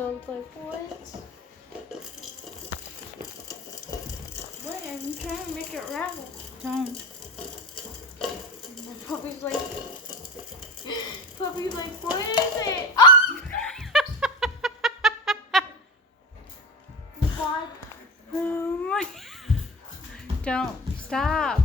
dog's like, what? Wait, I'm trying to make it rattle. Don't. And the puppy's like, what is it? Oh! Why? Oh my. Don't. Stop.